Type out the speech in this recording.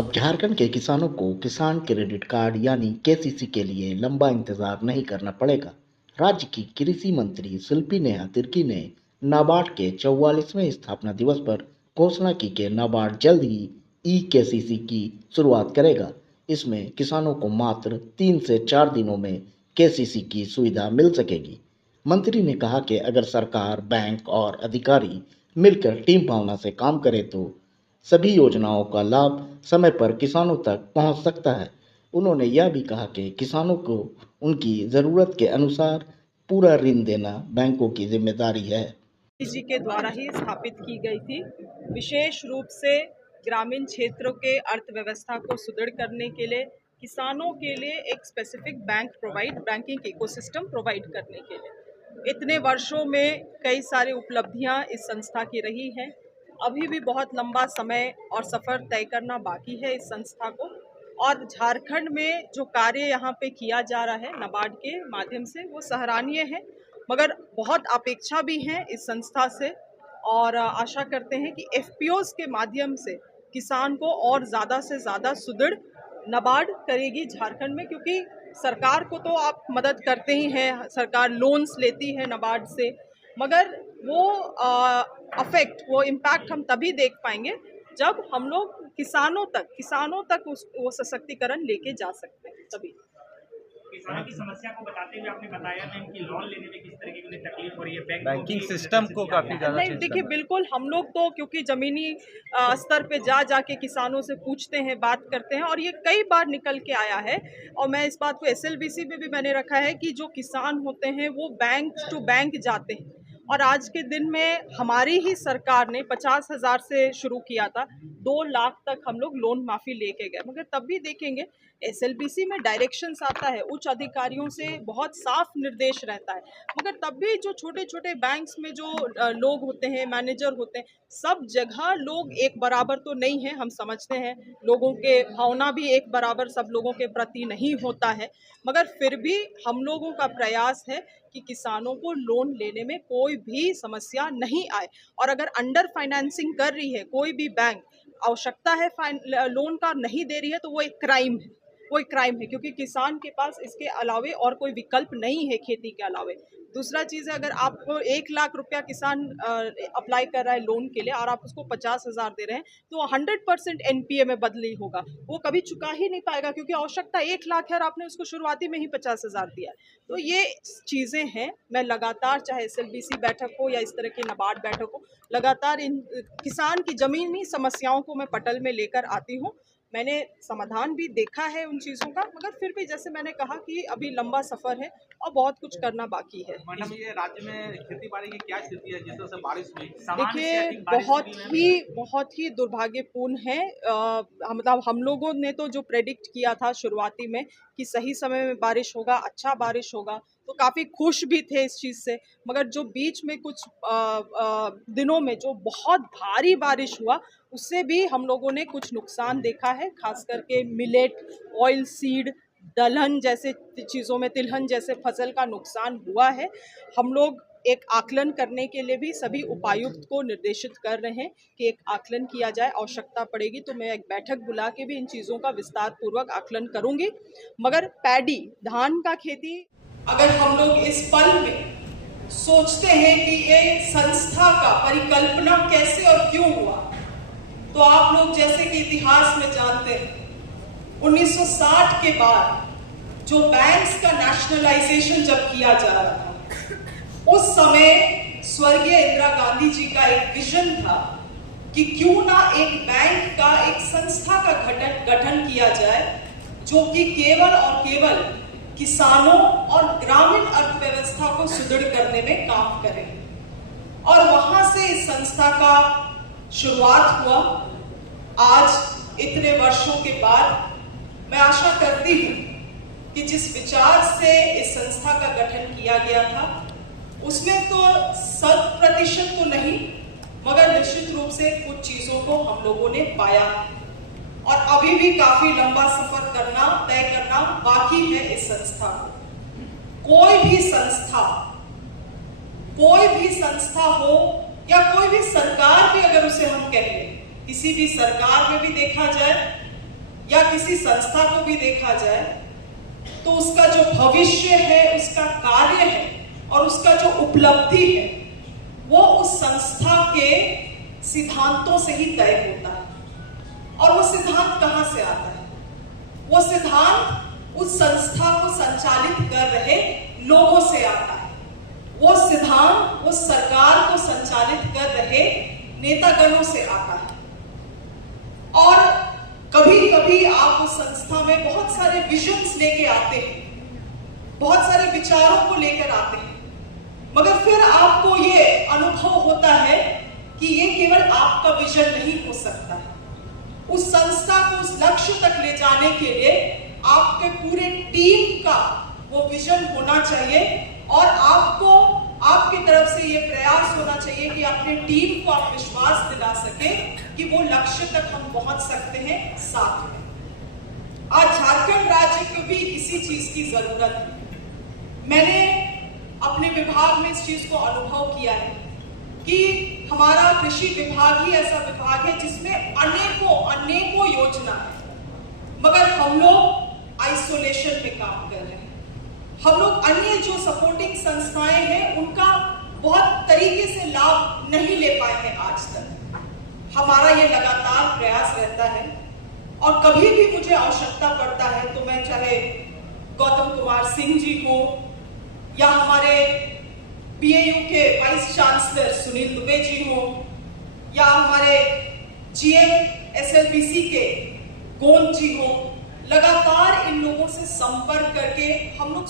अब झारखंड के किसानों को किसान क्रेडिट कार्ड यानी केसीसी के लिए लंबा इंतजार नहीं करना पड़ेगा। राज्य की कृषि मंत्री शिल्पी नेहा तिर्की ने नाबार्ड के 44वें स्थापना दिवस पर घोषणा की कि नाबार्ड जल्द ही ई केसीसी की शुरुआत करेगा। इसमें किसानों को मात्र 3 से 4 दिनों में केसीसी की सुविधा मिल सकेगी। मंत्री ने कहा कि अगर सरकार, बैंक और अधिकारी मिलकर टीम भावना से काम करें तो सभी योजनाओं का लाभ समय पर किसानों तक पहुंच सकता है। उन्होंने यह भी कहा कि किसानों को उनकी ज़रूरत के अनुसार पूरा ऋण देना बैंकों की जिम्मेदारी है। जी के द्वारा ही स्थापित की गई थी, विशेष रूप से ग्रामीण क्षेत्रों के अर्थव्यवस्था को सुदृढ़ करने के लिए, किसानों के लिए एक स्पेसिफिक बैंकिंग इकोसिस्टम प्रोवाइड करने के लिए। इतने वर्षों में कई सारी उपलब्धियां इस संस्था की रही हैं। अभी भी बहुत लंबा समय और सफ़र तय करना बाकी है इस संस्था को, और झारखंड में जो कार्य यहाँ पे किया जा रहा है नाबार्ड के माध्यम से वो सराहनीय है, मगर बहुत अपेक्षा भी है इस संस्था से। और आशा करते हैं कि एफपीओस के माध्यम से किसान को और ज़्यादा से ज़्यादा सुदृढ़ नाबार्ड करेगी झारखंड में, क्योंकि सरकार को तो आप मदद करते ही हैं, सरकार लोन्स लेती है नाबार्ड से, मगर वो इम्पैक्ट हम तभी देख पाएंगे जब हम लोग किसानों तक वो सशक्तिकरण लेके जा सकते हैं। तभी किसानों की समस्या को बताते हुए आपने बताया मैम कि लोन लेने में किस तरीके की उन्हें तकलीफ हो रही है, बैंकिंग सिस्टम को काफी ज्यादा नहीं, देखिए बिल्कुल हम लोग तो क्योंकि जमीनी स्तर पे जाके किसानों से पूछते हैं, बात करते हैं, और ये कई बार निकल के आया है। और मैं इस बात को एसएलबीसी में भी मैंने रखा है कि जो किसान होते हैं वो बैंक टू बैंक जाते हैं, और आज के दिन में हमारी ही सरकार ने 50,000 से शुरू किया था, 2 लाख तक हम लोग लोन माफ़ी लेके गए। मगर तब भी देखेंगे एसएलबीसी में डायरेक्शंस आता है, उच्च अधिकारियों से बहुत साफ निर्देश रहता है, मगर तब भी जो छोटे छोटे बैंक्स में जो लोग होते हैं, मैनेजर होते हैं, सब जगह लोग एक बराबर तो नहीं है। हम समझते हैं लोगों के भावना भी एक बराबर सब लोगों के प्रति नहीं होता है, मगर फिर भी हम लोगों का प्रयास है कि किसानों को लोन लेने में कोई भी समस्या नहीं आए। और अगर अंडर फाइनेंसिंग कर रही है कोई भी बैंक, आवश्यकता है लोन का नहीं दे रही है, तो वो एक क्राइम है, क्योंकि किसान के पास इसके अलावे और कोई विकल्प नहीं है खेती के अलावे। दूसरा चीज़ है, अगर आपको 1 लाख रुपया किसान अप्लाई कर रहा है लोन के लिए और आप उसको 50,000 दे रहे हैं, तो 100% एनपीए में बदली होगा, वो कभी चुका ही नहीं पाएगा, क्योंकि आवश्यकता 1 लाख है और आपने उसको शुरुआती में ही 50,000 दिया है। तो ये चीज़ें हैं, मैं लगातार चाहे एसएलबीसी बैठक हो या इस तरह की नाबार्ड बैठक हो, लगातार इन किसान की ज़मीनी समस्याओं को मैं पटल में लेकर आती हूँ। मैंने समाधान भी देखा है उन चीज़ों का, मगर फिर भी जैसे मैंने कहा कि अभी लंबा सफ़र है और बहुत कुछ करना बाकी है। मैडम, ये राज्य में खेती बाड़ी की क्या स्थिति है जिस तरह से बारिश हुई? देखिए बहुत ही दुर्भाग्यपूर्ण है। मतलब हम लोगों ने तो जो प्रेडिक्ट किया था शुरुआती में कि सही समय में बारिश होगा, अच्छा बारिश होगा, तो काफ़ी खुश भी थे इस चीज़ से, मगर जो बीच में कुछ दिनों में जो बहुत भारी बारिश हुआ, उससे भी हम लोगों ने कुछ नुकसान देखा है, खास करके मिलेट, ऑयल सीड, दलहन जैसे चीज़ों में, तिलहन जैसे फसल का नुकसान हुआ है। हम लोग एक आकलन करने के लिए भी सभी उपायुक्त को निर्देशित कर रहे हैं कि एक आकलन किया जाए, आवश्यकता पड़ेगी तो मैं एक बैठक बुला के भी इन चीज़ों का विस्तार पूर्वक आकलन करूंगी। मगर पैडी, धान का खेती, अगर हम लोग इस पल में सोचते हैं कि ये संस्था का परिकल्पना कैसे और क्यों हुआ, तो आप लोग जैसे कि इतिहास में जानते हैं 1960 के बाद जो बैंक्स का नेशनलाइजेशन जब किया जा रहा था, उस समय स्वर्गीय इंदिरा गांधी जी का एक विजन था कि क्यों ना एक बैंक का, एक संस्था का गठन किया जाए जो कि केवल और केवल किसानों और ग्रामीण अर्थव्यवस्था को सुदृढ़ करने में काम करे। और वहां से इस संस्था का शुरुआत हुआ। आज इतने वर्षों के बाद मैं आशा करती हूँ कि जिस विचार से इस संस्था का गठन किया गया था, उसमें तो 100% तो नहीं, मगर निश्चित रूप से कुछ चीजों को हम लोगों ने पाया, और अभी भी काफी लंबा सफर तय करना बाकी है इस संस्था को। कोई भी संस्था हो या कोई भी सरकार भी, अगर उसे हम कहें, किसी भी सरकार में भी देखा जाए या किसी संस्था को भी देखा जाए तो उसका जो भविष्य है, उसका कार्य है और उसका जो उपलब्धि है वो उस संस्था के सिद्धांतों से ही तय होता है। और वो सिद्धांत कहां से आता है? वो सिद्धांत उस संस्था को संचालित कर रहे लोगों से आता है। वो सिद्धांत उस सरकार को संचालित कर रहे नेतागणों से आता है। और कभी कभी आप उस संस्था में बहुत सारे विजन्स लेके आते हैं, बहुत सारे विचारों को लेकर आते हैं, मगर फिर आपको ये अनुभव होता है कि ये केवल आपका विजन नहीं हो सकता है। उस संस्था को उस लक्ष्य तक ले जाने के लिए आपके पूरे टीम का वो विजन होना चाहिए और आपको आपकी तरफ से ये प्रयास होना चाहिए कि अपने टीम को आप विश्वास दिला सके कि वो लक्ष्य तक हम पहुंच सकते हैं साथ में। आज झारखंड राज्य को भी इसी चीज की जरूरत है। मैंने अपने विभाग में इस चीज को अनुभव किया है कि हमारा कृषि विभाग ही ऐसा विभाग है जिसमें अनेकों योजना है, मगर हम लोग आइसोलेशन में काम कर रहे हैं। हम लोग अन्य जो सपोर्टिंग संस्थाएं हैं उनका बहुत तरीके से लाभ नहीं ले पाए हैं आज तक। हमारा ये लगातार प्रयास रहता है और कभी भी मुझे आवश्यकता पड़ता है तो मैं चाहे गौतम कुमार सिंह जी को या हमारे बीएयू के वाइस चांसलर सुनील दुबे जी हो या हमारे जीएम एसएलपीसी के गोंद जी हो, लगातार इन लोगों से संपर्क करके हम लोग